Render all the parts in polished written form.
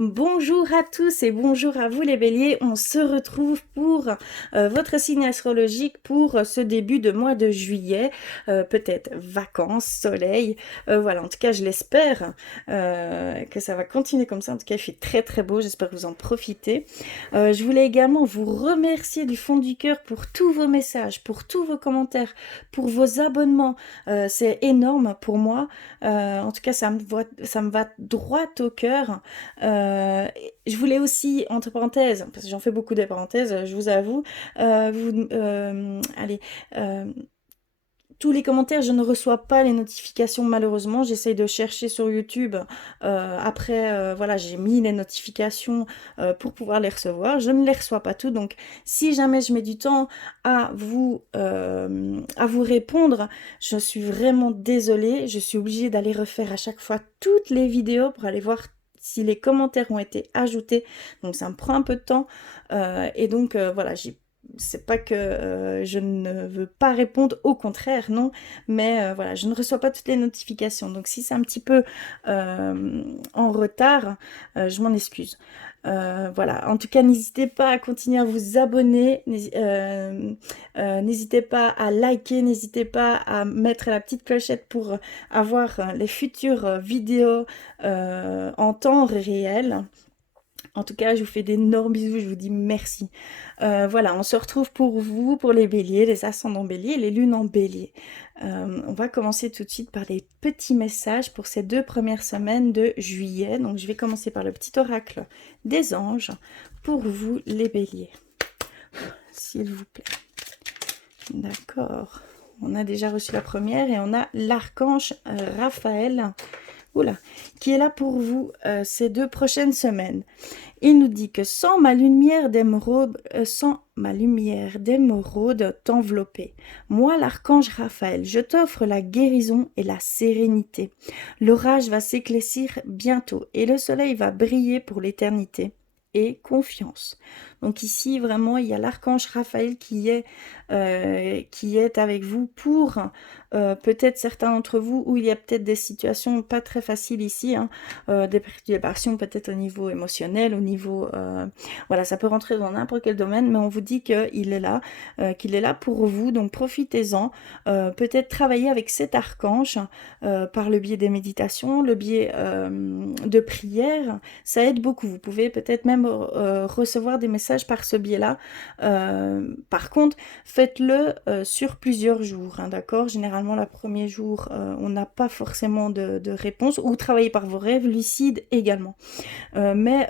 Bonjour à tous et bonjour à vous les béliers, on se retrouve pour votre signe astrologique pour ce début de mois de juillet, peut-être vacances, soleil, voilà, en tout cas je l'espère que ça va continuer comme ça, en tout cas il fait très très beau, j'espère que vous en profitez. Je voulais également vous remercier du fond du cœur pour tous vos messages, pour tous vos commentaires, pour vos abonnements, c'est énorme pour moi, en tout cas ça me va droit au cœur. Euh, je voulais aussi, entre parenthèses, parce que j'en fais beaucoup de parenthèses, je vous avoue, allez, euh, tous les commentaires, je ne reçois pas les notifications malheureusement. J'essaye de chercher sur YouTube. Après, voilà, j'ai mis les notifications pour pouvoir les recevoir. Je ne les reçois pas toutes. Donc, si jamais je mets du temps à vous répondre, je suis vraiment désolée. Je suis obligée d'aller refaire à chaque fois toutes les vidéos pour aller voir si les commentaires ont été ajoutés. Donc, ça me prend un peu de temps. Et donc, voilà, c'est pas que je ne veux pas répondre, au contraire, non, mais voilà, je ne reçois pas toutes les notifications. Donc si c'est un petit peu en retard, je m'en excuse. Voilà, en tout cas, n'hésitez pas à continuer à vous abonner, n'hésitez pas à liker, n'hésitez pas à mettre la petite clochette pour avoir les futures vidéos en temps réel. En tout cas, je vous fais d'énormes bisous, je vous dis merci. Voilà, on se retrouve pour vous, pour les béliers, les ascendants béliers, les lunes en bélier. On va commencer tout de suite par les petits messages pour ces 2 premières semaines de juillet. Donc, je vais commencer par le petit oracle des anges pour vous, les béliers. S'il vous plaît. D'accord. On a déjà reçu la première et on a l'archange Raphaël, oula, qui est là pour vous ces 2 prochaines semaines. Il nous dit que sans ma lumière d'émeraude t'envelopper. Moi, l'archange Raphaël, je t'offre la guérison et la sérénité. L'orage va s'éclaircir bientôt et le soleil va briller pour l'éternité. Et confiance. Donc ici, vraiment, il y a l'archange Raphaël qui est avec vous pour peut-être certains d'entre vous où il y a peut-être des situations pas très faciles ici, hein, des perturbations peut-être au niveau émotionnel, au niveau... voilà, ça peut rentrer dans n'importe quel domaine, mais on vous dit qu'il est là pour vous, donc profitez-en. Peut-être travailler avec cet archange par le biais des méditations, le biais de prières, ça aide beaucoup. Vous pouvez peut-être même recevoir des messages par ce biais-là. Par contre, faites-le sur plusieurs jours, hein, d'accord? Généralement, le premier jour, on n'a pas forcément de réponse, ou travaillez par vos rêves lucides également. Mais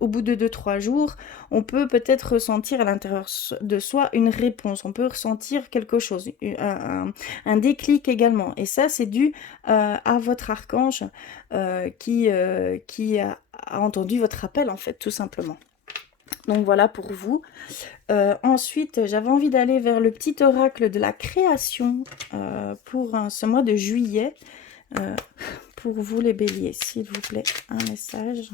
au bout de 2-3 jours, on peut peut-être ressentir à l'intérieur de soi une réponse, on peut ressentir quelque chose, un déclic également. Et ça, c'est dû à votre archange qui a entendu votre appel, en fait, tout simplement. Donc voilà pour vous. Ensuite, j'avais envie d'aller vers le petit oracle de la création pour ce mois de juillet. Pour vous les béliers, s'il vous plaît, un message.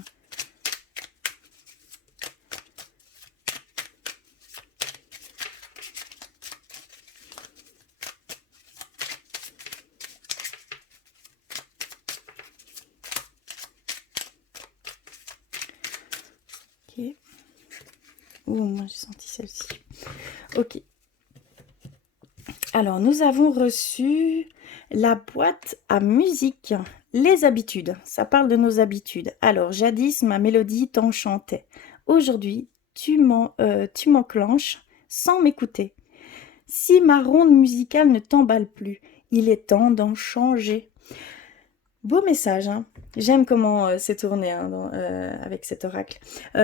Ok. Ouh, moi j'ai senti celle-ci. Ok. Alors, nous avons reçu la boîte à musique. Les habitudes. Ça parle de nos habitudes. Alors, jadis, ma mélodie t'enchantait. Aujourd'hui, tu m'enclenches sans m'écouter. Si ma ronde musicale ne t'emballe plus, il est temps d'en changer. Beau message, hein. J'aime comment c'est tourné hein, avec cet oracle.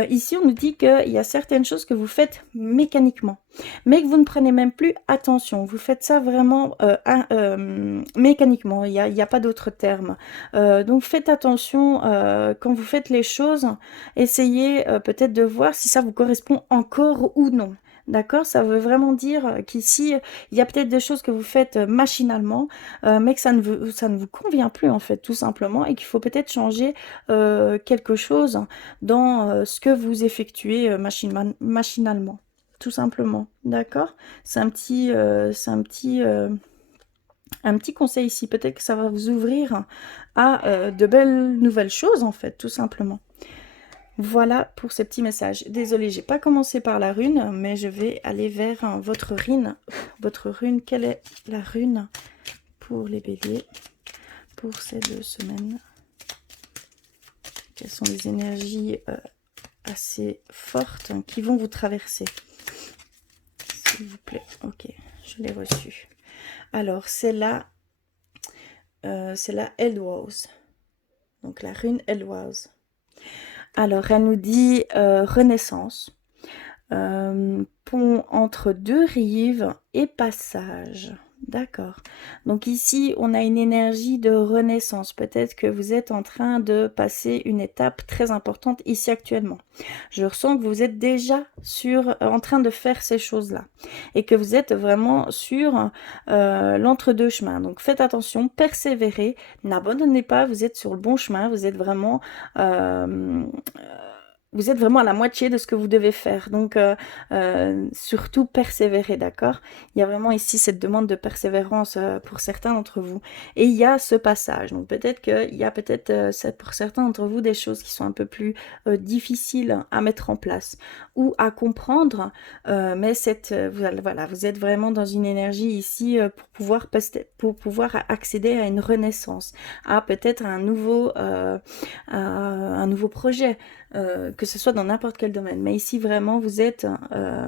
Ici, on nous dit qu'il y a certaines choses que vous faites mécaniquement, mais que vous ne prenez même plus attention. Vous faites ça vraiment mécaniquement, il n'y a pas d'autre terme. Donc faites attention quand vous faites les choses, essayez peut-être de voir si ça vous correspond encore ou non. D'accord? Ça veut vraiment dire qu'ici, il y a peut-être des choses que vous faites machinalement, mais que ça ne vous convient plus en fait tout simplement et qu'il faut peut-être changer quelque chose dans ce que vous effectuez machinalement tout simplement, d'accord? Un petit conseil ici, peut-être que ça va vous ouvrir à de belles nouvelles choses en fait tout simplement. Voilà pour ce petit message. Désolée, j'ai pas commencé par la rune, mais je vais aller vers votre rune. Votre rune, quelle est la rune pour les béliers pour ces 2 semaines? Quelles sont les énergies assez fortes qui vont vous traverser? S'il vous plaît. Ok, je l'ai reçu. Alors, c'est la Eloise. Donc, la rune Eloise. Alors, elle nous dit renaissance, pont entre 2 rives et passage. D'accord. Donc ici, on a une énergie de renaissance. Peut-être que vous êtes en train de passer une étape très importante ici actuellement. Je ressens que vous êtes déjà en train de faire ces choses-là et que vous êtes vraiment sur l'entre-deux chemins. Donc faites attention, persévérez, n'abandonnez pas, vous êtes sur le bon chemin, vous êtes vraiment à la moitié de ce que vous devez faire. Donc, surtout, persévérer, d'accord? Il y a vraiment ici cette demande de persévérance pour certains d'entre vous. Et il y a ce passage. Donc, peut-être qu'il y a pour certains d'entre vous des choses qui sont un peu plus difficiles à mettre en place ou à comprendre. Mais voilà, vous êtes vraiment dans une énergie ici pour pouvoir accéder à une renaissance, à peut-être un nouveau projet. Que ce soit dans n'importe quel domaine. Mais ici, vraiment, vous êtes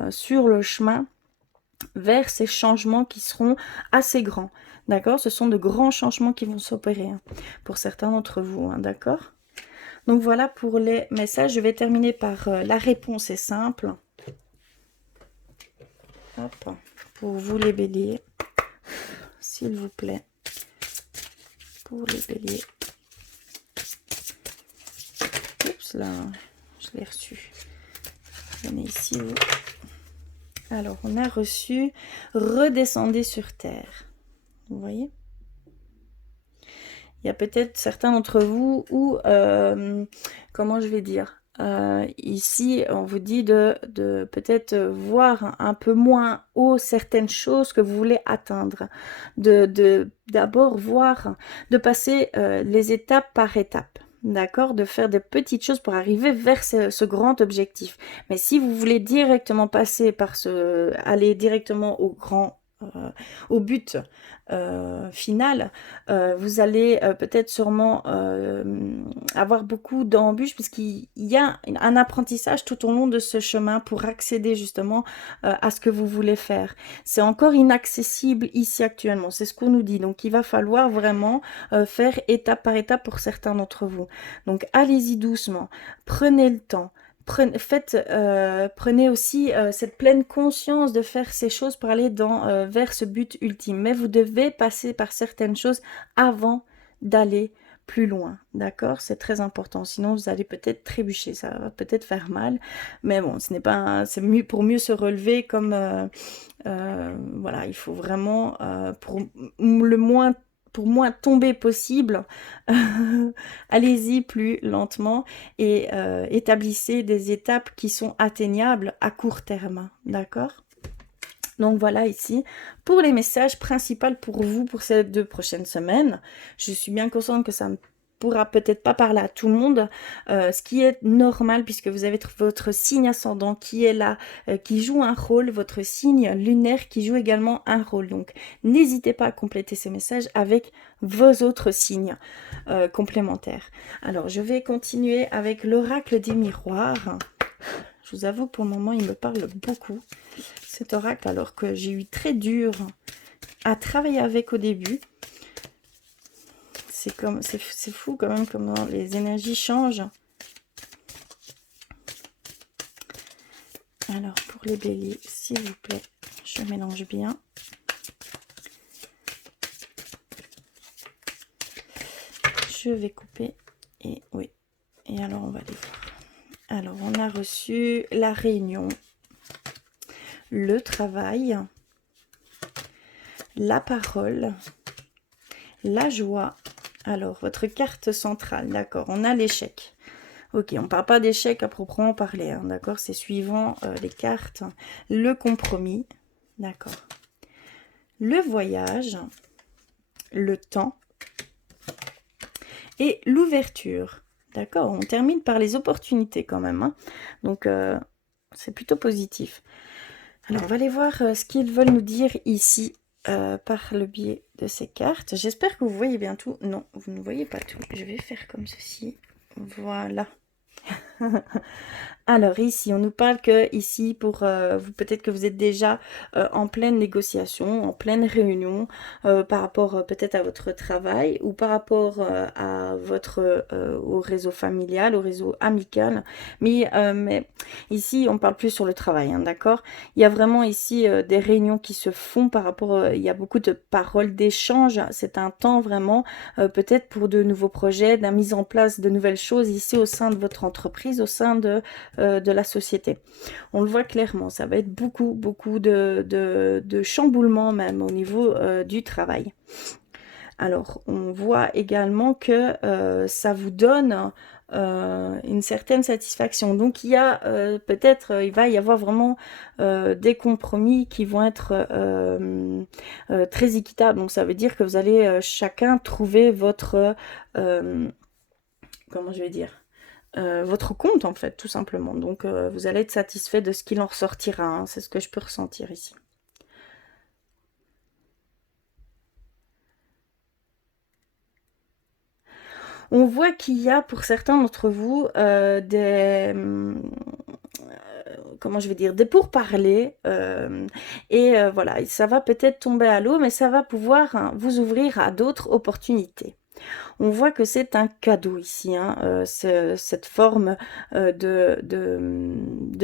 sur le chemin vers ces changements qui seront assez grands. D'accord? Ce sont de grands changements qui vont s'opérer pour certains d'entre vous. D'accord? Donc voilà pour les messages. Je vais terminer par la réponse est simple. Hop. Pour vous les béliers. S'il vous plaît. Pour les béliers. Oups là. Je l'ai reçu. Venez ici, vous. Alors, on a reçu « Redescendez sur Terre ». Vous voyez? Il y a peut-être certains d'entre vous où, comment je vais dire, ici, on vous dit de peut-être voir un peu moins haut certaines choses que vous voulez atteindre. D'abord voir, de passer les étapes par étapes. D'accord, de faire des petites choses pour arriver vers ce grand objectif. Mais si vous voulez directement passer par aller directement au but final, vous allez peut-être sûrement avoir beaucoup d'embûches puisqu'il y a un apprentissage tout au long de ce chemin pour accéder justement à ce que vous voulez faire. C'est encore inaccessible ici actuellement, c'est ce qu'on nous dit. Donc il va falloir vraiment faire étape par étape pour certains d'entre vous. Donc allez-y doucement, prenez le temps. Prenez aussi cette pleine conscience de faire ces choses pour aller vers ce but ultime. Mais vous devez passer par certaines choses avant d'aller plus loin, d'accord? C'est très important, sinon vous allez peut-être trébucher, ça va peut-être faire mal, mais bon, c'est mieux pour mieux se relever comme, voilà, il faut vraiment, pour moins tomber possible, allez-y plus lentement et établissez des étapes qui sont atteignables à court terme, d'accord? Donc voilà ici pour les messages principaux pour vous pour ces 2 prochaines semaines. Je suis bien consciente que ça ne pourra peut-être pas parler à tout le monde, ce qui est normal puisque vous avez votre signe ascendant qui est là, qui joue un rôle, votre signe lunaire qui joue également un rôle. Donc n'hésitez pas à compléter ces messages avec vos autres signes complémentaires. Alors je vais continuer avec l'oracle des miroirs. Je vous avoue, pour le moment, il me parle beaucoup, cet oracle, alors que j'ai eu très dur à travailler avec au début. C'est fou quand même comment les énergies changent. Alors, pour les béliers, s'il vous plaît, je mélange bien. Je vais couper. Et oui. Et alors, on va les voir. Alors, on a reçu la réunion, le travail, la parole, la joie. Alors, votre carte centrale, d'accord, on a l'échec. Ok, on ne parle pas d'échec à proprement parler, hein, d'accord, c'est suivant les cartes. Le compromis, d'accord. Le voyage, le temps et l'ouverture. D'accord, on termine par les opportunités quand même, hein. Donc, c'est plutôt positif. Alors, on va aller voir ce qu'ils veulent nous dire ici par le biais de ces cartes. J'espère que vous voyez bien tout. Non, vous ne voyez pas tout. Je vais faire comme ceci. Voilà. Alors ici, on nous parle que ici, pour vous, peut-être que vous êtes déjà en pleine négociation, en pleine réunion, par rapport peut-être à votre travail ou par rapport à votre au réseau familial, au réseau amical. Mais ici, on parle plus sur le travail, hein, d'accord? Il y a vraiment ici des réunions qui se font par rapport, il y a beaucoup de paroles d'échange. C'est un temps vraiment peut-être pour de nouveaux projets, de la mise en place de nouvelles choses ici au sein de votre entreprise, au sein de la société. On le voit clairement, ça va être beaucoup, beaucoup de chamboulements même au niveau du travail. Alors, on voit également que ça vous donne une certaine satisfaction. Donc, il y a peut-être, il va y avoir vraiment des compromis qui vont être très équitables. Donc, ça veut dire que vous allez chacun trouver votre, comment je vais dire, votre compte en fait, tout simplement. Donc, vous allez être satisfait de ce qu'il en ressortira, hein. C'est ce que je peux ressentir ici. On voit qu'il y a pour certains d'entre vous comment je vais dire, des pourparlers. Et voilà, ça va peut-être tomber à l'eau, mais ça va pouvoir hein, vous ouvrir à d'autres opportunités. On voit que c'est un cadeau ici, hein, cette forme de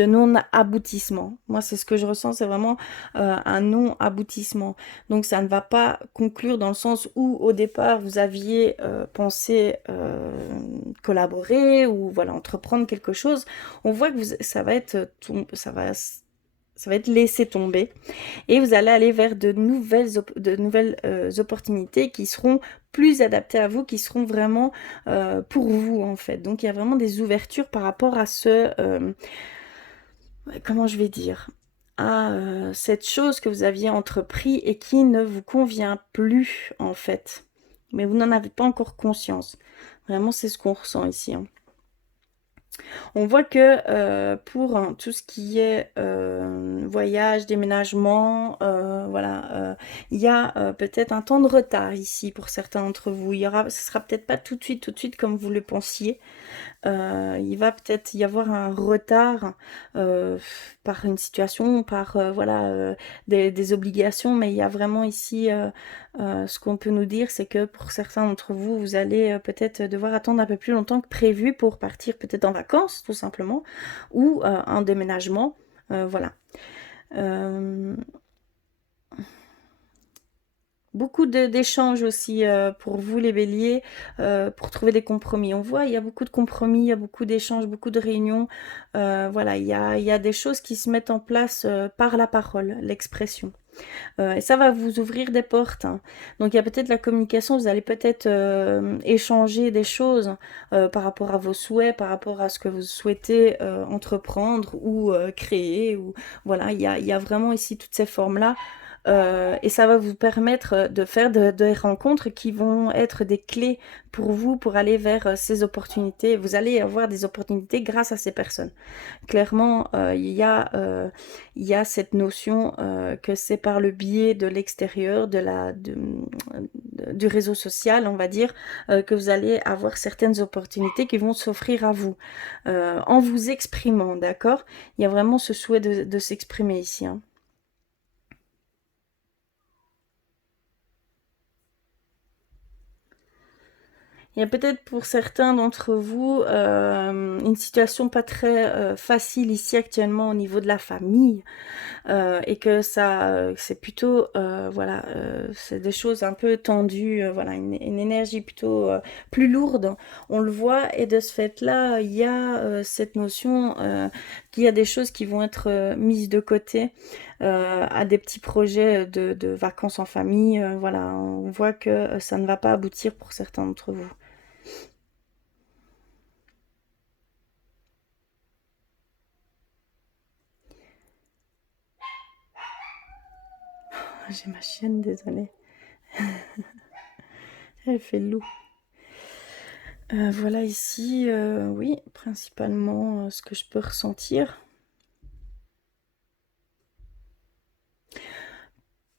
non-aboutissement. Moi, c'est ce que je ressens, c'est vraiment un non-aboutissement. Donc, ça ne va pas conclure dans le sens où, au départ, vous aviez pensé collaborer ou voilà, entreprendre quelque chose. On voit que ça va être, ça va être laissé tomber et vous allez aller vers de nouvelles opportunités qui seront plus adaptées à vous, qui seront vraiment pour vous en fait. Donc il y a vraiment des ouvertures par rapport à comment je vais dire, à cette chose que vous aviez entrepris et qui ne vous convient plus en fait. Mais vous n'en avez pas encore conscience. Vraiment, c'est ce qu'on ressent ici, hein. On voit que pour hein, tout ce qui est voyage, déménagement, voilà, il y a peut-être un temps de retard ici pour certains d'entre vous. Ce sera peut-être pas tout de suite comme vous le pensiez. Il va peut-être y avoir un retard euh, par une situation, par voilà, des obligations, mais il y a vraiment ici ce qu'on peut nous dire, c'est que pour certains d'entre vous, vous allez peut-être devoir attendre un peu plus longtemps que prévu pour partir peut-être en vacances, tout simplement, ou un déménagement. Voilà. Euh, Beaucoup d'échanges aussi pour vous les béliers, pour trouver des compromis. On voit, il y a beaucoup de compromis, il y a beaucoup d'échanges, beaucoup de réunions. Voilà, il y a des choses qui se mettent en place par la parole, l'expression. Et ça va vous ouvrir des portes, hein. Donc il y a peut-être la communication, vous allez peut-être échanger des choses par rapport à vos souhaits, par rapport à ce que vous souhaitez entreprendre ou créer. Ou, voilà, il y a vraiment ici toutes ces formes-là. Et ça va vous permettre de faire des rencontres qui vont être des clés pour vous pour aller vers ces opportunités. Vous allez avoir des opportunités grâce à ces personnes. Clairement, il y a cette notion que c'est par le biais de l'extérieur, du réseau social, on va dire, que vous allez avoir certaines opportunités qui vont s'offrir à vous en vous exprimant, d'accord? Il y a vraiment ce souhait de s'exprimer ici, hein. Il y a peut-être pour certains d'entre vous une situation pas très facile ici actuellement au niveau de la famille et que ça c'est plutôt voilà c'est des choses un peu tendues voilà une énergie plutôt plus lourde on le voit et de ce fait là il y a cette notion qu'il y a des choses qui vont être mises de côté à des petits projets de vacances en famille voilà on voit que ça ne va pas aboutir pour certains d'entre vous. J'ai ma chienne, désolée. Elle fait loup. Voilà ici, oui, principalement ce que je peux ressentir.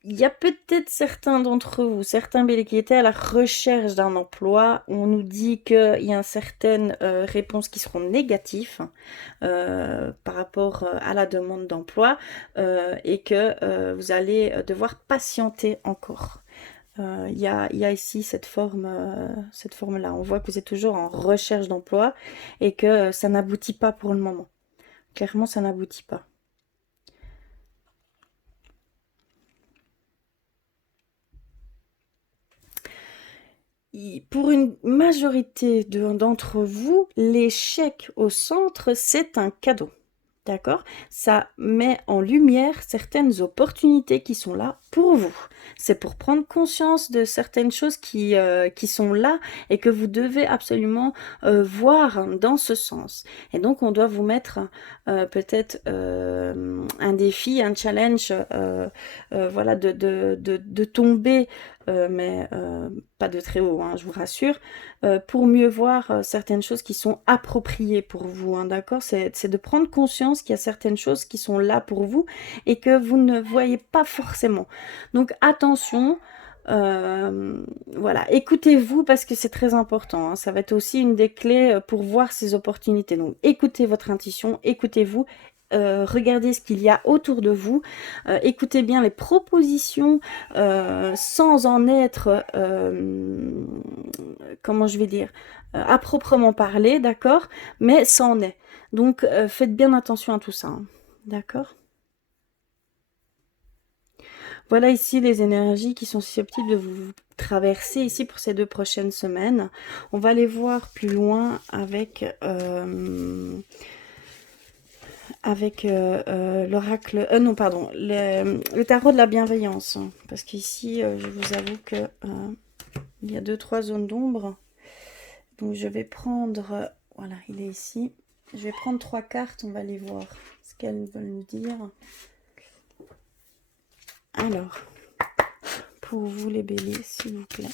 Il y a peut-être certains d'entre vous, certains béliers qui étaient à la recherche d'un emploi. On nous dit qu'il y a certaines réponses qui seront négatives par rapport à la demande d'emploi et que vous allez devoir patienter encore. Il y a ici cette forme-là. On voit que vous êtes toujours en recherche d'emploi et que ça n'aboutit pas pour le moment. Clairement, ça n'aboutit pas. Pour une majorité d'entre vous, l'échec au centre, c'est un cadeau. D'accord? Ça met en lumière certaines opportunités qui sont là pour vous. C'est pour prendre conscience de certaines choses qui sont là et que vous devez absolument voir dans ce sens. Et donc, on doit vous mettre peut-être un défi, un challenge, voilà, de tomber, mais pas de très haut, hein, je vous rassure, pour mieux voir certaines choses qui sont appropriées pour vous, hein, d'accord? C'est de prendre conscience qu'il y a certaines choses qui sont là pour vous et que vous ne voyez pas forcément. Donc attention, voilà, écoutez-vous parce que c'est très important, hein. Ça va être aussi une des clés pour voir ces opportunités. Donc écoutez votre intuition, écoutez-vous. Regardez ce qu'il y a autour de vous, écoutez bien les propositions sans en être, comment je vais dire, à proprement parler, d'accord, mais ça en est. Donc faites bien attention à tout ça, hein. D'accord? Voilà ici les énergies qui sont susceptibles de vous traverser ici pour ces 2 prochaines semaines. On va les voir plus loin avec l'oracle, non pardon, le tarot de la bienveillance, hein, parce qu'ici je vous avoue que il y a 2-3 zones d'ombre. Donc je vais prendre, voilà, il est ici. Je vais prendre 3 cartes, on va les voir ce qu'elles veulent nous dire. Alors, pour vous les béliers, s'il vous plaît.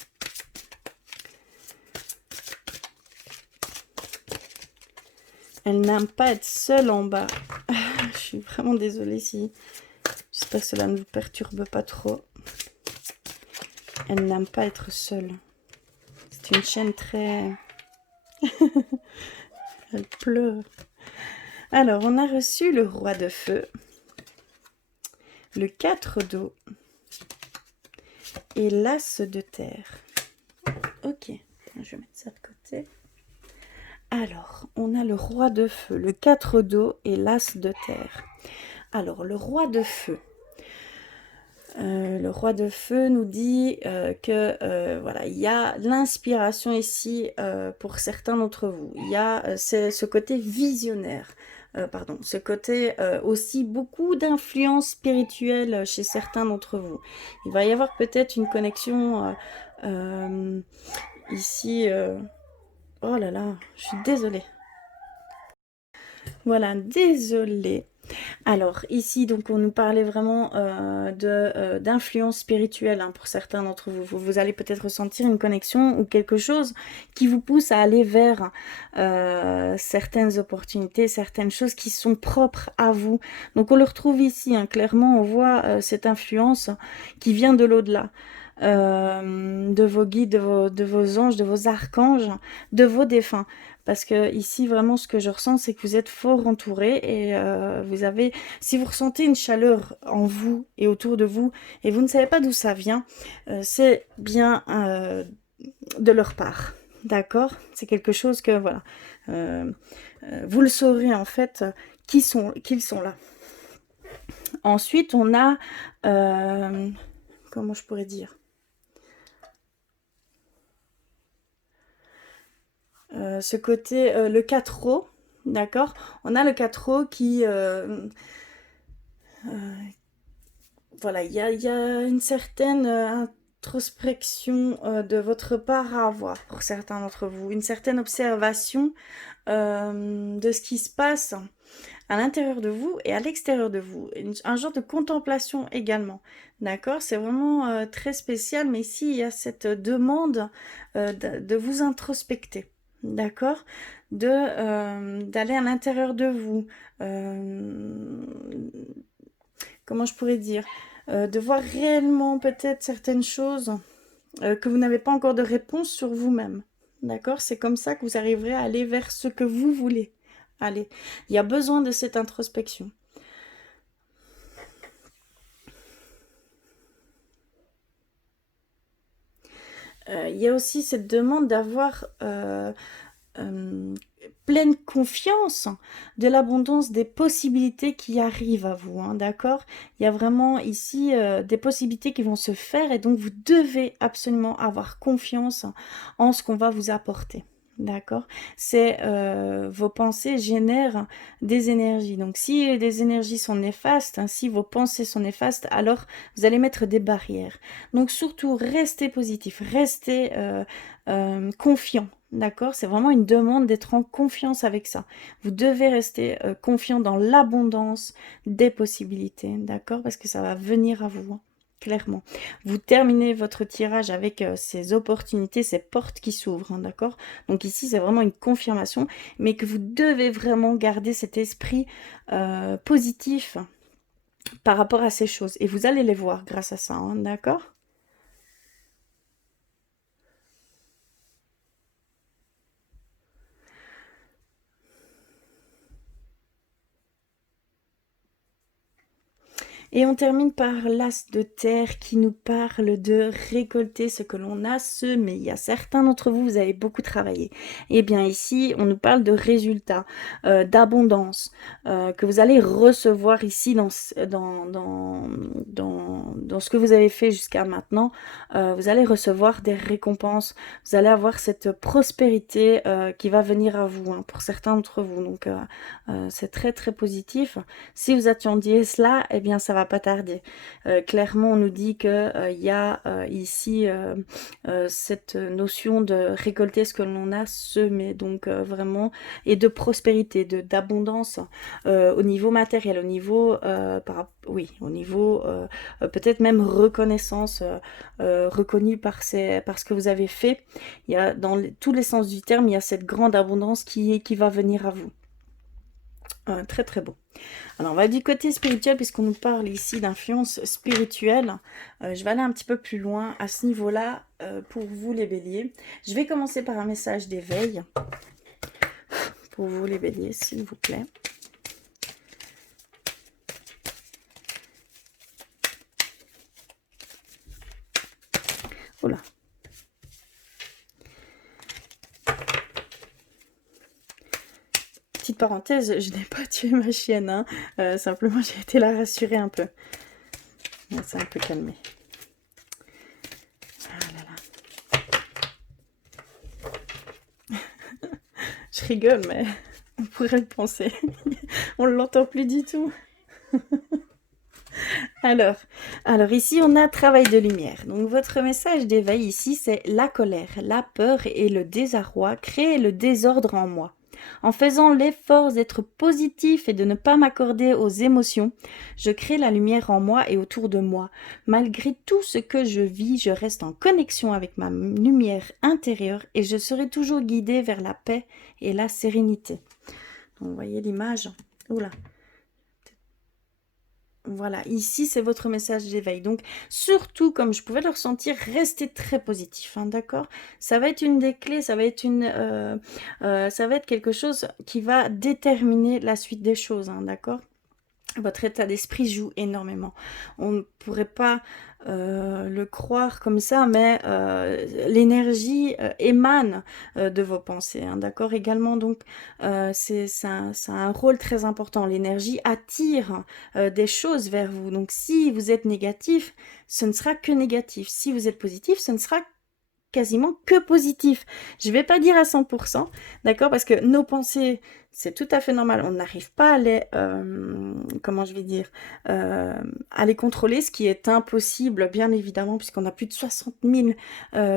Elle n'aime pas être seule en bas. Je suis vraiment désolée si... J'espère que cela ne vous perturbe pas trop. Elle n'aime pas être seule. C'est une chaîne très... Elle pleure. Alors, on a reçu le roi de feu, le 4 d'eau et l'as de terre. Ok, je vais mettre ça de côté. Alors, on a le roi de feu, le 4 d'eau et l'as de terre. Alors, le roi de feu. Le roi de feu nous dit que voilà, il y a l'inspiration ici pour certains d'entre vous. Il y a ce côté visionnaire. Pardon, ce côté aussi beaucoup d'influence spirituelle chez certains d'entre vous. Il va y avoir peut-être une connexion ici. Oh là là, je suis désolée. Voilà, désolée. Alors ici, donc on nous parlait vraiment d'influence spirituelle, hein, pour certains d'entre vous. Vous allez peut-être ressentir une connexion ou quelque chose qui vous pousse à aller vers certaines opportunités, certaines choses qui sont propres à vous. Donc on le retrouve ici, hein, clairement on voit cette influence qui vient de l'au-delà. De vos guides, de vos anges, de vos archanges, de vos défunts. Parce que ici, vraiment, ce que je ressens, c'est que vous êtes fort entouré et vous avez... Si vous ressentez une chaleur en vous et autour de vous et vous ne savez pas d'où ça vient, c'est bien de leur part. D'accord? C'est quelque chose que, voilà, vous le saurez en fait, qu'ils sont là. Ensuite, on a... comment je pourrais dire? Ce côté, le 4 d'accord? On a le 4 qui... voilà, il y a une certaine introspection de votre part à avoir pour certains d'entre vous. Une certaine observation de ce qui se passe à l'intérieur de vous et à l'extérieur de vous. Un genre de contemplation également. D'accord? C'est vraiment très spécial, mais ici, il y a cette demande de vous introspecter. d'accord? D'aller à l'intérieur de vous. euh, Comment je pourrais dire? De voir réellement peut-être certaines choses que vous n'avez pas encore de réponse sur vous-même. D'accord? C'est comme ça que vous arriverez à aller vers ce que vous voulez. Allez, il y a besoin de cette introspection. Il y a aussi cette demande d'avoir euh, pleine confiance de l'abondance des possibilités qui arrivent à vous, hein, d'accord? Il y a vraiment ici des possibilités qui vont se faire et donc vous devez absolument avoir confiance en ce qu'on va vous apporter. D'accord? C'est vos pensées génèrent des énergies. Donc si des énergies sont néfastes, hein, si vos pensées sont néfastes, alors vous allez mettre des barrières. Donc surtout, restez positif, restez confiant. D'accord? C'est vraiment une demande d'être en confiance avec ça. Vous devez rester confiant dans l'abondance des possibilités. D'accord? Parce que ça va venir à vous, hein, clairement. Vous terminez votre tirage avec ces opportunités, ces portes qui s'ouvrent. Hein, d'accord? Donc ici, c'est vraiment une confirmation, mais que vous devez vraiment garder cet esprit positif par rapport à ces choses. Et vous allez les voir grâce à ça. Hein, d'accord? Et on termine par l'as de terre qui nous parle de récolter ce que l'on a semé. Il y a certains d'entre vous, vous avez beaucoup travaillé. Eh bien ici, on nous parle de résultats, d'abondance, que vous allez recevoir ici dans ce que vous avez fait jusqu'à maintenant. Vous allez recevoir des récompenses. Vous allez avoir cette prospérité qui va venir à vous, hein, pour certains d'entre vous. Donc c'est très très positif. Si vous attendiez cela, eh bien, ça va pas tarder. Clairement, on nous dit que il y a ici cette notion de récolter ce que l'on a semé, donc vraiment, et de prospérité, de d'abondance au niveau matériel, au niveau, oui, au niveau peut-être même reconnaissance reconnue par ce que vous avez fait. Il y a dans tous les sens du terme, il y a cette grande abondance qui va venir à vous. Très très beau. Alors, on va du côté spirituel, puisqu'on nous parle ici d'influence spirituelle. Je vais aller un petit peu plus loin à ce niveau-là pour vous, les béliers. Je vais commencer par un message d'éveil pour vous, les béliers, s'il vous plaît. Oula. Petite parenthèse, je n'ai pas tué ma chienne. Hein. Simplement, j'ai été la rassurer un peu. Elle s'est un peu calmée. Ah là là. Je rigole, mais on pourrait le penser. On ne l'entend plus du tout. Alors, alors ici, on a travail de lumière. Donc, votre message d'éveil ici, c'est la colère, la peur et le désarroi créent le désordre en moi. En faisant l'effort d'être positif et de ne pas m'accorder aux émotions, je crée la lumière en moi et autour de moi. Malgré tout ce que je vis, je reste en connexion avec ma lumière intérieure et je serai toujours guidée vers la paix et la sérénité. Donc, vous voyez l'image? Oula. Voilà, ici c'est votre message d'éveil. Donc surtout, comme je pouvais le ressentir, restez très positif, hein, d'accord? Ça va être une des clés, ça va être quelque chose qui va déterminer la suite des choses, hein, d'accord? Votre état d'esprit joue énormément. On ne pourrait pas le croire comme ça, mais l'énergie émane de vos pensées. Hein, d'accord? Également, donc, ça a un rôle très important. L'énergie attire des choses vers vous. Donc, si vous êtes négatif, ce ne sera que négatif. Si vous êtes positif, ce ne sera quasiment que positif. Je ne vais pas dire à 100%, d'accord? Parce que nos pensées, c'est tout à fait normal. On n'arrive pas à les, comment je vais dire, à les contrôler, ce qui est impossible, bien évidemment, puisqu'on a plus de 60 000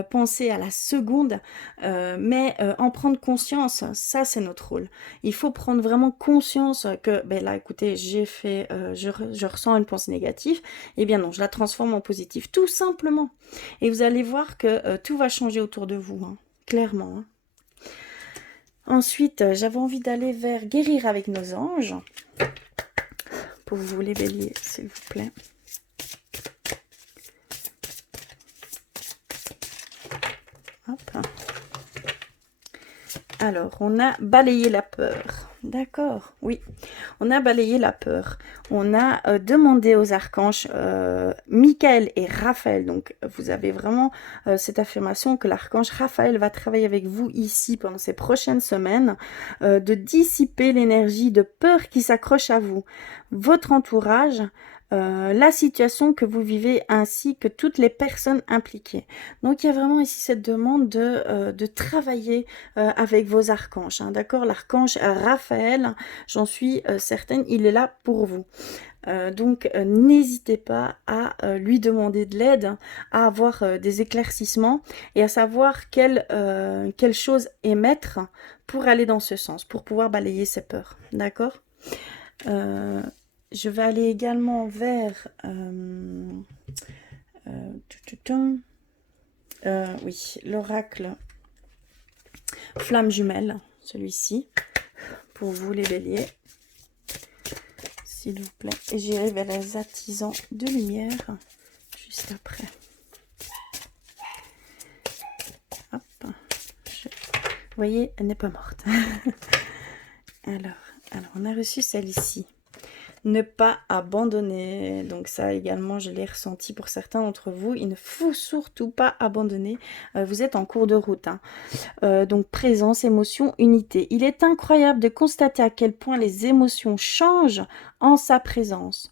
pensées à la seconde. Mais en prendre conscience, ça, c'est notre rôle. Il faut prendre vraiment conscience que, ben là, écoutez, je ressens une pensée négative. Eh bien non, je la transforme en positif, tout simplement. Et vous allez voir que tout va changer autour de vous, hein, clairement. Hein. Ensuite, j'avais envie d'aller vers guérir avec nos anges. Pour vous les béliers, s'il vous plaît. Hop. Alors, on a balayé la peur. D'accord, oui. On a balayé la peur. On a demandé aux archanges Michael et Raphaël. Donc, vous avez vraiment cette affirmation que l'archange Raphaël va travailler avec vous ici pendant ces prochaines semaines, de dissiper l'énergie de peur qui s'accroche à vous. Votre entourage, la situation que vous vivez ainsi que toutes les personnes impliquées. Donc, il y a vraiment ici cette demande de travailler avec vos archanges, hein, d'accord? L'archange Raphaël, j'en suis certaine, il est là pour vous. Donc, n'hésitez pas à lui demander de l'aide, à avoir des éclaircissements et à savoir quelle chose émettre pour aller dans ce sens, pour pouvoir balayer ses peurs, d'accord? Je vais aller également vers... oui, l'oracle Flamme jumelle, celui-ci, pour vous les béliers, s'il vous plaît. Et j'irai vers les artisans de lumière, juste après. Hop. Vous voyez, elle n'est pas morte. alors, on a reçu celle-ci. Ne pas abandonner. Donc ça également, je l'ai ressenti pour certains d'entre vous. Il ne faut surtout pas abandonner. Vous êtes en cours de route, hein. Donc présence, émotion, unité. Il est incroyable de constater à quel point les émotions changent en sa présence.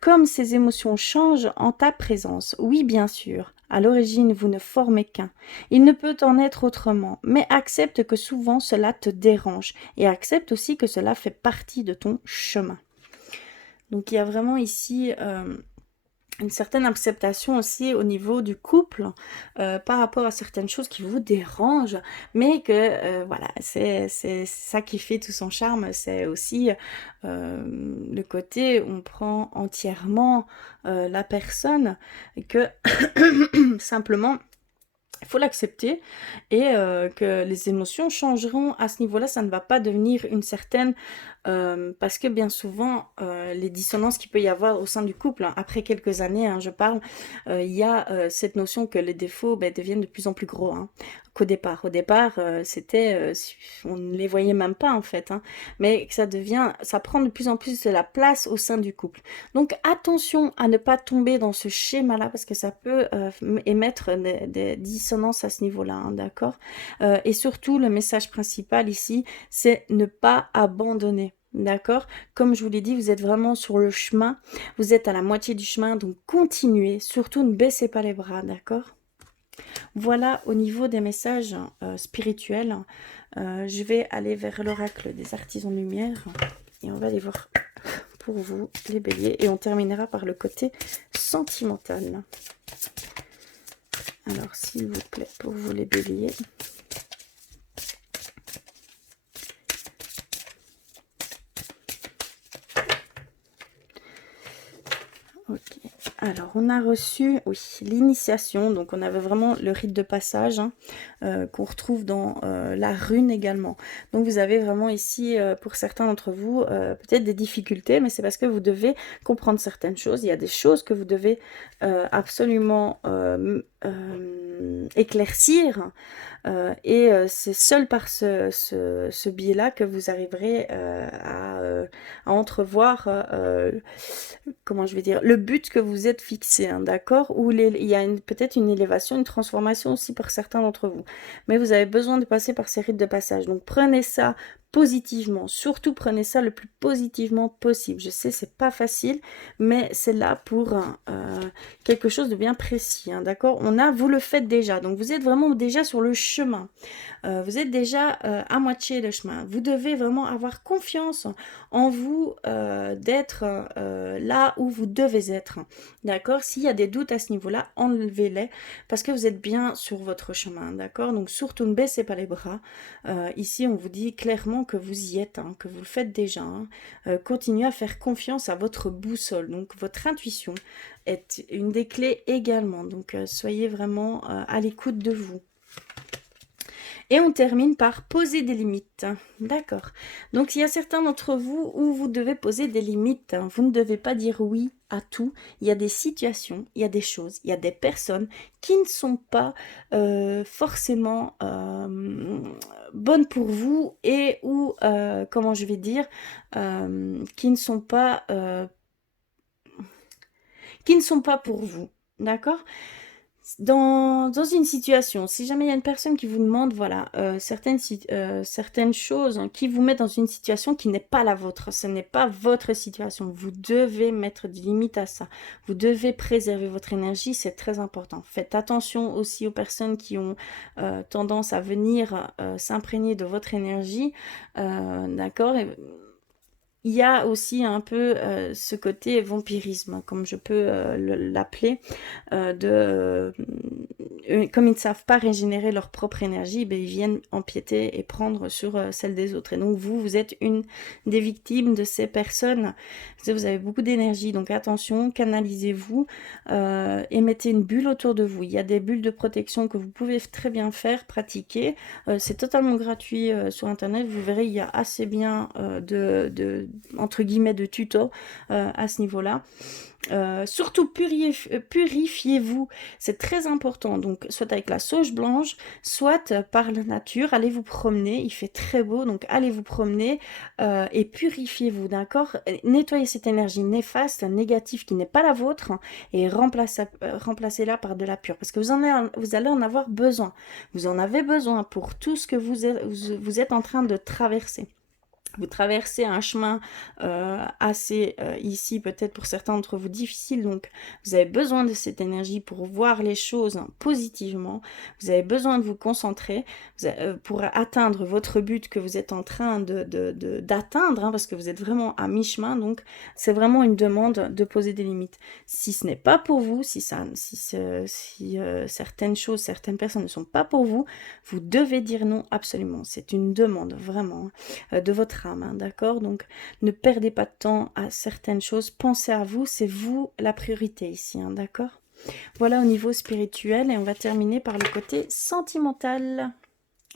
Comme ces émotions changent en ta présence. Oui, bien sûr. À l'origine, vous ne formez qu'un. Il ne peut en être autrement. Mais accepte que souvent cela te dérange. Et accepte aussi que cela fait partie de ton chemin. Donc il y a vraiment ici une certaine acceptation aussi au niveau du couple par rapport à certaines choses qui vous dérangent, mais que voilà, c'est ça qui fait tout son charme, c'est aussi le côté où on prend entièrement la personne et que simplement il faut l'accepter et que les émotions changeront à ce niveau-là, ça ne va pas devenir une certaine... parce que bien souvent, les dissonances qu'il peut y avoir au sein du couple, hein, après quelques années, hein, je parle, il y a cette notion que les défauts deviennent de plus en plus gros, hein, qu'au départ. Au départ, c'était... on ne les voyait même pas en fait, hein, mais que ça devient... ça prend de plus en plus de la place au sein du couple. Donc attention à ne pas tomber dans ce schéma-là, parce que ça peut émettre des dissonances à ce niveau-là, hein, d'accord? Et surtout, le message principal ici, c'est ne pas abandonner. D'accord? Comme je vous l'ai dit, vous êtes vraiment sur le chemin. Vous êtes à la moitié du chemin, donc continuez. Surtout, ne baissez pas les bras, d'accord? Voilà au niveau des messages spirituels. Je vais aller vers l'oracle des artisans de lumière et on va aller voir pour vous, les béliers. Et on terminera par le côté sentimental. Alors, s'il vous plaît, pour vous les béliers. Ok. Alors, on a reçu, oui, l'initiation. Donc, on avait vraiment le rite de passage hein, qu'on retrouve dans la rune également. Donc, vous avez vraiment ici, pour certains d'entre vous, peut-être des difficultés, mais c'est parce que vous devez comprendre certaines choses. Il y a des choses que vous devez absolument éclaircir. Et c'est seul par ce biais-là que vous arriverez à entrevoir, comment je vais dire, le but que vous êtes fixé, hein, d'accord? Où il y a peut-être une élévation, une transformation aussi pour certains d'entre vous. Mais vous avez besoin de passer par ces rites de passage. Donc prenez ça positivement. Surtout prenez ça le plus positivement possible. Je sais, c'est pas facile, mais c'est là pour quelque chose de bien précis, hein, d'accord? Vous le faites déjà. Donc vous êtes vraiment déjà sur le chemin. Vous êtes déjà à moitié de chemin. Vous devez vraiment avoir confiance en vous d'être là où vous devez être. D'accord? S'il y a des doutes à ce niveau-là, enlevez-les parce que vous êtes bien sur votre chemin. D'accord? Donc surtout ne baissez pas les bras. Ici, on vous dit clairement que vous y êtes, hein, que vous le faites déjà. Hein. Continuez à faire confiance à votre boussole. Donc votre intuition est une des clés également. Donc soyez vraiment à l'écoute de vous. Et on termine par poser des limites. D'accord. Donc, il y a certains d'entre vous où vous devez poser des limites. Vous ne devez pas dire oui à tout. Il y a des situations, il y a des choses, il y a des personnes qui ne sont pas forcément bonnes pour vous et ou, comment je vais dire, qui ne sont pas pour vous. D'accord? Dans une situation, si jamais il y a une personne qui vous demande, voilà, certaines choses, hein, qui vous met dans une situation qui n'est pas la vôtre, ce n'est pas votre situation, vous devez mettre des limites à ça, vous devez préserver votre énergie, c'est très important. Faites attention aussi aux personnes qui ont tendance à venir s'imprégner de votre énergie, d'accord? Il y a aussi un peu ce côté vampirisme, comme je peux l'appeler, comme ils ne savent pas régénérer leur propre énergie, ben, ils viennent empiéter et prendre sur celle des autres. Et donc vous êtes une des victimes de ces personnes. Vous avez beaucoup d'énergie, donc attention, canalisez-vous et mettez une bulle autour de vous. Il y a des bulles de protection que vous pouvez très bien faire, pratiquer. C'est totalement gratuit sur Internet. Vous verrez, il y a assez bien entre guillemets, de tutos à ce niveau-là. Surtout purifiez-vous, c'est très important, donc soit avec la sauge blanche, soit par la nature, allez vous promener, il fait très beau, donc allez vous promener et purifiez-vous, d'accord? Nettoyez cette énergie néfaste, négative qui n'est pas la vôtre et remplacez-la par de la pure, parce que vous allez en avoir besoin, vous en avez besoin pour tout ce que vous êtes en train de traverser. Vous traversez un chemin assez, ici, peut-être pour certains d'entre vous, difficile. Donc, vous avez besoin de cette énergie pour voir les choses positivement. Vous avez besoin de vous concentrer pour atteindre votre but que vous êtes en train d'atteindre, parce que vous êtes vraiment à mi-chemin. Donc, c'est vraiment une demande de poser des limites. Si ce n'est pas pour vous, si certaines choses, certaines personnes ne sont pas pour vous, vous devez dire non absolument. C'est une demande, vraiment, de votre âme, d'accord? Donc, ne perdez pas de temps à certaines choses. Pensez à vous, c'est vous la priorité ici, d'accord? Voilà au niveau spirituel et on va terminer par le côté sentimental.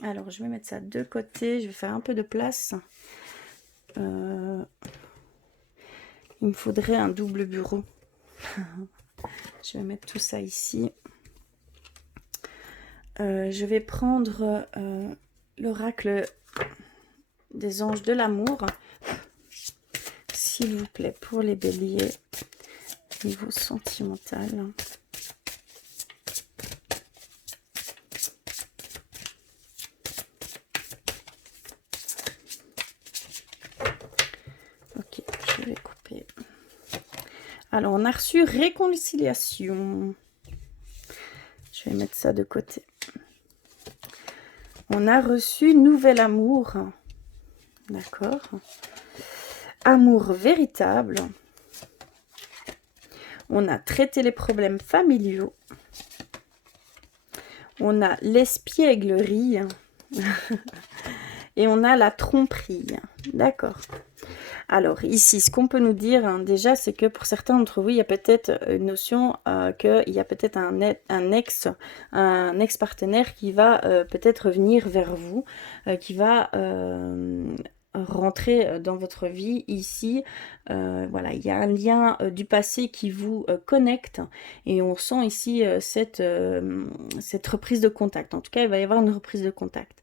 Alors, je vais mettre ça de côté, je vais faire un peu de place. Il me faudrait un double bureau. Je vais mettre tout ça ici. Je vais prendre l'oracle des anges de l'amour, s'il vous plaît, pour les béliers, niveau sentimental. Ok, je vais couper. Alors, on a reçu réconciliation. Je vais mettre ça de côté. On a reçu nouvel amour. D'accord. Amour véritable. On a traité les problèmes familiaux. On a l'espièglerie. Et on a la tromperie. D'accord. Alors, ici, ce qu'on peut nous dire, déjà, c'est que pour certains d'entre vous, il y a peut-être une notion qu'il y a peut-être un ex-partenaire qui va peut-être venir vers vous, qui va rentrer dans votre vie ici. Voilà, il y a un lien du passé qui vous connecte et on sent ici cette reprise de contact. En tout cas, il va y avoir une reprise de contact.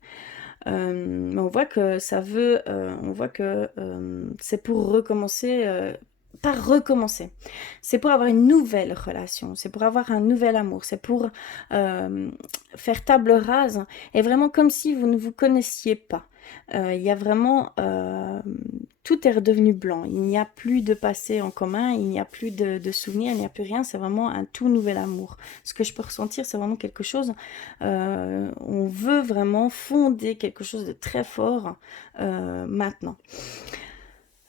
On voit que ça veut, on voit que c'est pour recommencer, pas recommencer, c'est pour avoir une nouvelle relation, c'est pour avoir un nouvel amour, c'est pour faire table rase et vraiment comme si vous ne vous connaissiez pas. Il y a vraiment, tout est redevenu blanc, il n'y a plus de passé en commun, il n'y a plus de souvenirs, il n'y a plus rien, c'est vraiment un tout nouvel amour. Ce que je peux ressentir, c'est vraiment quelque chose, on veut vraiment fonder quelque chose de très fort maintenant.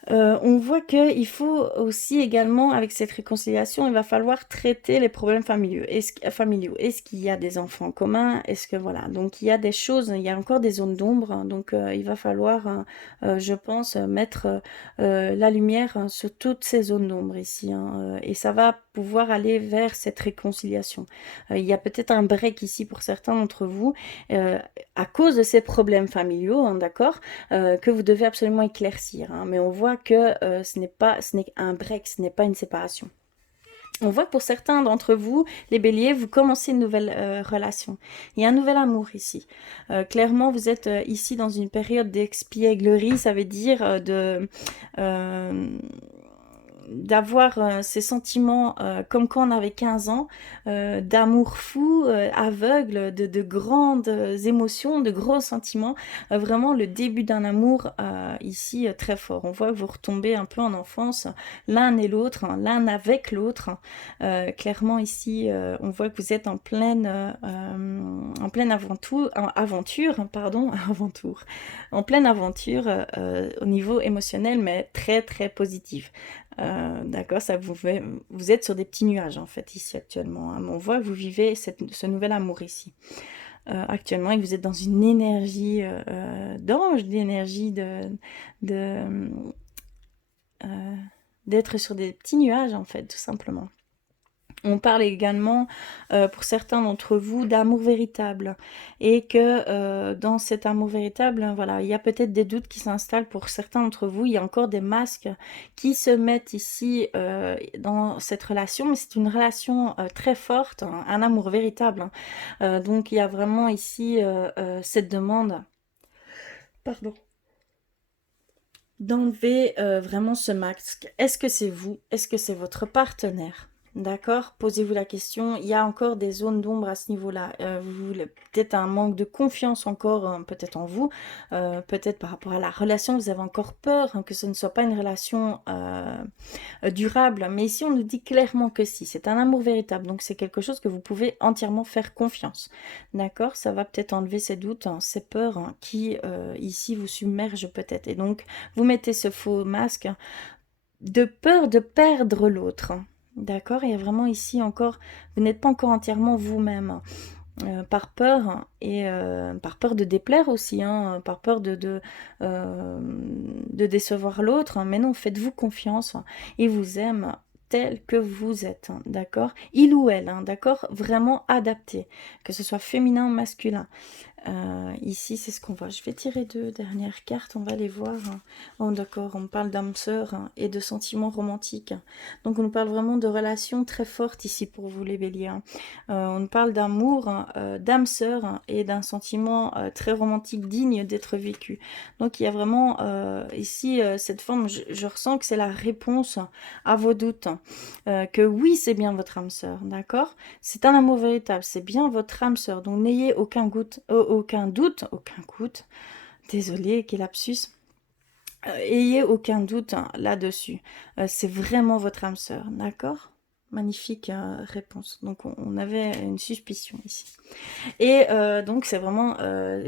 On voit qu'il faut aussi également, avec cette réconciliation, il va falloir traiter les problèmes familiaux. Familiaux. Est-ce qu'il y a des enfants communs? Est-ce que voilà. Donc il y a des choses, il y a encore des zones d'ombre. Donc il va falloir, je pense, mettre la lumière sur toutes ces zones d'ombre ici, hein, et ça va pouvoir aller vers cette réconciliation. Il y a peut-être un break ici pour certains d'entre vous euh, à cause de ces problèmes familiaux, hein, d'accord? Que vous devez absolument éclaircir, hein. Mais on voit que ce n'est un break, ce n'est pas une séparation. On voit que pour certains d'entre vous, les béliers, vous commencez une nouvelle relation. Il y a un nouvel amour ici. Clairement, vous êtes ici dans une période d'expièglerie, ça veut dire euh, d'avoir ces sentiments comme quand on avait 15 ans, d'amour fou, aveugle, de grandes émotions, de gros sentiments, vraiment le début d'un amour ici très fort. On voit que vous retombez un peu en enfance, l'un et l'autre, hein, l'un avec l'autre. Clairement ici, on voit que vous êtes en pleine aventure, pardon, aventure, en pleine aventure au niveau émotionnel, mais très très positive. D'accord, ça vous êtes sur des petits nuages en fait ici actuellement, hein. On voit que vous vivez ce nouvel amour ici actuellement et que vous êtes dans une énergie d'ange, d'énergie de, euh, d'être sur des petits nuages en fait, tout simplement. On parle également, pour certains d'entre vous, d'amour véritable et que dans cet amour véritable, voilà, il y a peut-être des doutes qui s'installent pour certains d'entre vous. Il y a encore des masques qui se mettent ici dans cette relation, mais c'est une relation très forte, hein, un amour véritable, hein. Donc il y a vraiment ici cette demande, pardon, d'enlever vraiment ce masque. Est-ce que c'est vous? Est-ce que c'est votre partenaire? D'accord? Posez-vous la question. Il y a encore des zones d'ombre à ce niveau-là. Peut-être un manque de confiance encore, peut-être en vous, peut-être par rapport à la relation. Vous avez encore peur, hein, que ce ne soit pas une relation durable. Mais ici, on nous dit clairement que si. C'est un amour véritable. Donc, c'est quelque chose que vous pouvez entièrement faire confiance. D'accord? Ça va peut-être enlever ces doutes, hein, ces peurs, hein, qui, ici, vous submergent peut-être. Et donc, vous mettez ce faux masque de peur de perdre l'autre. D'accord? Il y a vraiment ici encore, vous n'êtes pas encore entièrement vous-même. Par peur et par peur de déplaire aussi, hein, par peur de décevoir l'autre. Mais non, faites-vous confiance. Il vous aime tel que vous êtes, hein, d'accord? Il ou elle, hein, d'accord? Vraiment adapté, que ce soit féminin ou masculin. Ici, c'est ce qu'on voit. Je vais tirer deux dernières cartes, on va les voir. Oh, d'accord, on parle d'âme sœur et de sentiments romantiques. Donc, on nous parle vraiment de relations très fortes ici pour vous, les béliers. On nous parle d'amour, d'âme sœur et d'un sentiment très romantique digne d'être vécu. Donc, il y a vraiment ici cette forme, je ressens que c'est la réponse à vos doutes. Que oui, c'est bien votre âme sœur, d'accord? C'est un amour véritable, c'est bien votre âme sœur. Donc n'ayez aucun doute, désolé, quel lapsus. Ayez aucun doute, hein, là-dessus. C'est vraiment votre âme sœur, d'accord? Magnifique réponse. Donc on avait une suspicion ici. Et donc c'est vraiment,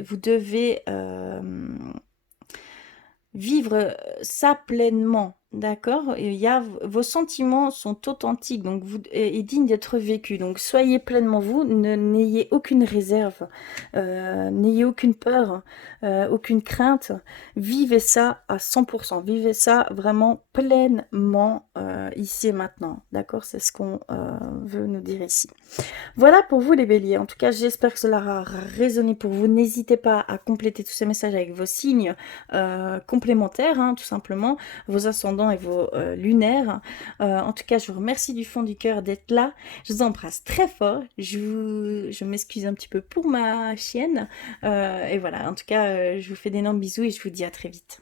vous devez vivre ça pleinement, d'accord? Il y a, vos sentiments sont authentiques donc et dignes d'être vécus. Donc soyez pleinement vous, n'ayez aucune réserve, n'ayez aucune peur, aucune crainte. Vivez ça à 100%. Vivez ça vraiment pleinement ici et maintenant, d'accord? C'est ce qu'on veut nous dire ici. Voilà pour vous les béliers. En tout cas, j'espère que cela aura résonné pour vous. N'hésitez pas à compléter tous ces messages avec vos signes complémentaires, hein, tout simplement, vos ascendants et vos lunaires. En tout cas, je vous remercie du fond du cœur d'être là. Je vous embrasse très fort. Je m'excuse un petit peu pour ma chienne. Et voilà, en tout cas, je vous fais d'énormes bisous et je vous dis à très vite.